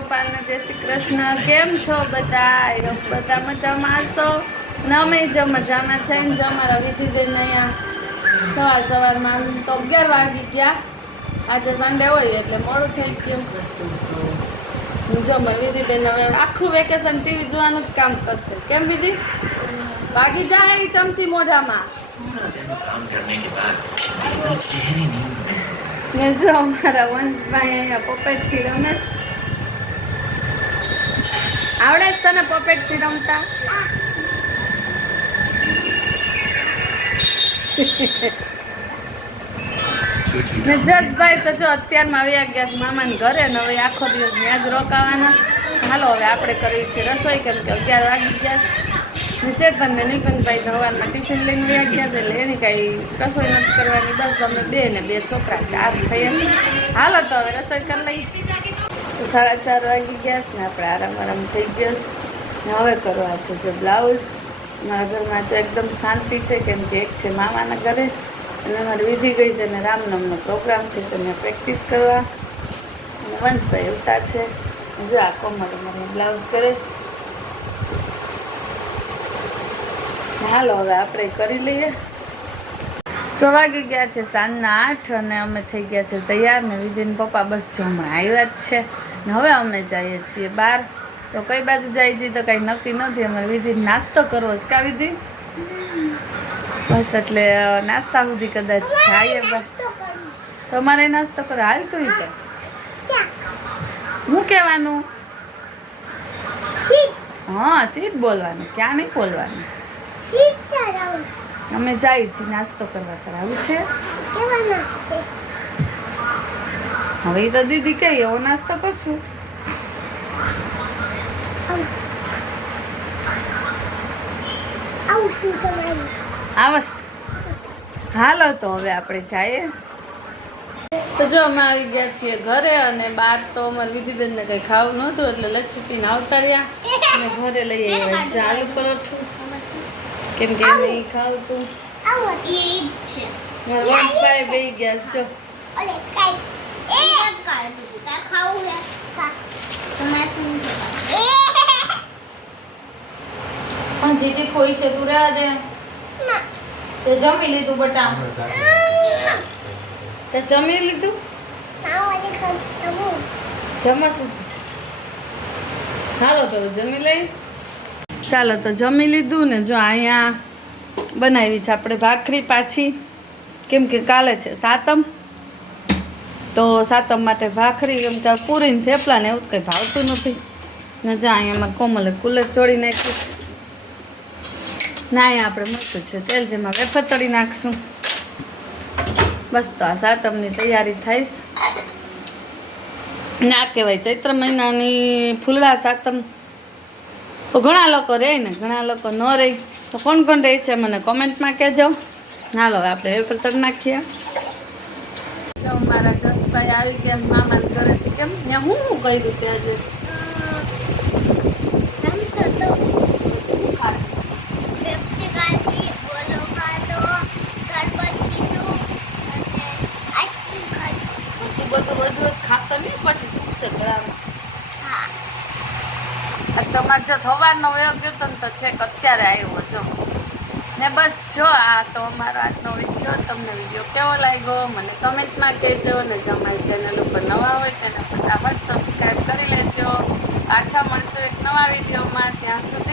ગોપાલને જય શ્રી કૃષ્ણ. કેમ છો બધા? બધા મજામાં હશો ને? અમે જો મજામાં છે ને. જો અમારા વિધિબેન અહીંયા સવારમાં તો 11 વાગી ગયા. આજે સન્ડે હોય એટલે મોડું થઈ ગયું. જો વિધિબેન હવે આખું વેકેશન ટીવી જોવાનું જ કામ કરશે. કેમ વિધિ? વાગી જાય એ ચમચી મોઢામાં. ને જો અમારા વંશભાઈ અહીંયા પોપેટથી રમે. આવડે જ તને પોપેટથી રમતા? ને જસભાઈ તો જો અત્યારમાં આવ્યા ગયા મામાને ઘરે ને હવે આખો દિવસ ત્યાં જ રોકાવાના. હાલો હવે આપણે કરવી છે રસોઈ, કેમ કે 11 વાગી ગયા છે. ચેતન ને નિકનભાઈ સવારમાં ટિફિન લઈને વ્યા ગયા છે એટલે એની કાંઈ રસોઈ નથી કરવાની. બસ અમે 2 ને 2 છોકરા 4 છે. હાલો તો હવે રસોઈ કરી લઈ. તો 4:30 વાગી ગયા છે ને આપણે આરામ થઈ ગયા છે ને હવે કરવા છે જે બ્લાઉઝ. મારા ઘરમાં જો એકદમ શાંતિ છે, કેમ કે એક છે મામાના ઘરે અને અમારી વિધિ ગઈ છે ને રામનામનો પ્રોગ્રામ છે તો મેં પ્રેક્ટિસ કરવા. અને વંશભાઈ ઉતાર છે. જો આ કોમર મને બ્લાઉઝ કરે છે. હાલો હવે આપણે કરી લઈએ. તો વાગી ગયા છે સાંજના 8 અને અમે થઈ ગયા છે તૈયાર ને વિધિન પપ્પા બસ જો હમણાં આવ્યા જ છે ને હવે અમે જઈએ છીએ બહાર. તો કઈ બાજુ જાય છે તો કંઈ નક્કી નથી. અમારે વિધિ નાસ્તો કરવો છે. કા વિધિ? બસ એટલે નાસ્તા સુધી કદાચ જાય. બસ તમારે નાસ્તો કરો. હાલ તો હું કહેવાનું? હા સીધ બોલવાનું, ક્યાં નહીં બોલવાનું. અમે જાય છીએ નાસ્તો કરવા. કરાવું છે હવે એ તો દીદી કઈ એવો નાસ્તો કરશું. આવસ હાલો તો હવે આપણે જઈએ. તો જો અમે આવી ગયા છીએ ઘરે અને બહાર તો અમારી વિધિબેનને કંઈ ખાવું નહોતું એટલે લચ્છી પીને આવતા રહ્યા અને ઘરે લઈ આવ્યા ચાલુ પરોઠું, કેમ કે નહીં ખાવતું. વંશભાઈ બેસી ગયા જો. જીતી ખોઈ છે તું રહેવા દે. તે જમી લીધું બટા? તે જમી લીધું? જમસ હાલો તો જમી લઈ. ચાલો તો જમી લીધું ને જો અહીંયા બનાવી છે આપણે ભાખરી પાછી, કેમ કે કાલે છે સાતમ. તો સાતમ માટે ભાખરી, કેમ કે પૂરી ને થેપલા ને એવું કંઈ ભાવતું નથી ને. જો અહીંયામાં કોમલે કુલર ચોળી નાખ્યું ના. અહીંયા આપણે મસ્ત છે તેલ જેમાં વેફર તળી નાખશું. બસ તો આ સાતમની તૈયારી થઈશ. ના કહેવાય ચૈત્ર મહિનાની ફૂલડા સાતમ. તો ઘણા લોકો રહે ને ઘણા લોકો ન રહે. તો કોણ કોણ રહે છે મને કોમેન્ટમાં કહેજો. હાલો હવે આપણે વેફર તળી નાખીએ. જો મારા જસભાઈ આવી ગયા મામાના ઘરેથી. કેમ ત્યાં હું કર્યું ત્યાં જે ખાતો નહીં પછી પૂછશે ગળામાં. તમારે જો સવારનો વયો ગયો તો છેક અત્યારે આવ્યો છો ને. બસ જો આ તો અમારો આજનો વિડીયો. તમને વિડીયો કેવો લાગ્યો મને કમેન્ટમાં કહેજો ને. જો અમારી ચેનલ ઉપર નવા હોય તેને ફટાફટ સબસ્ક્રાઈબ કરી લેજો. પાછા મળશે એક નવા વિડીયોમાં. ત્યાં સુધી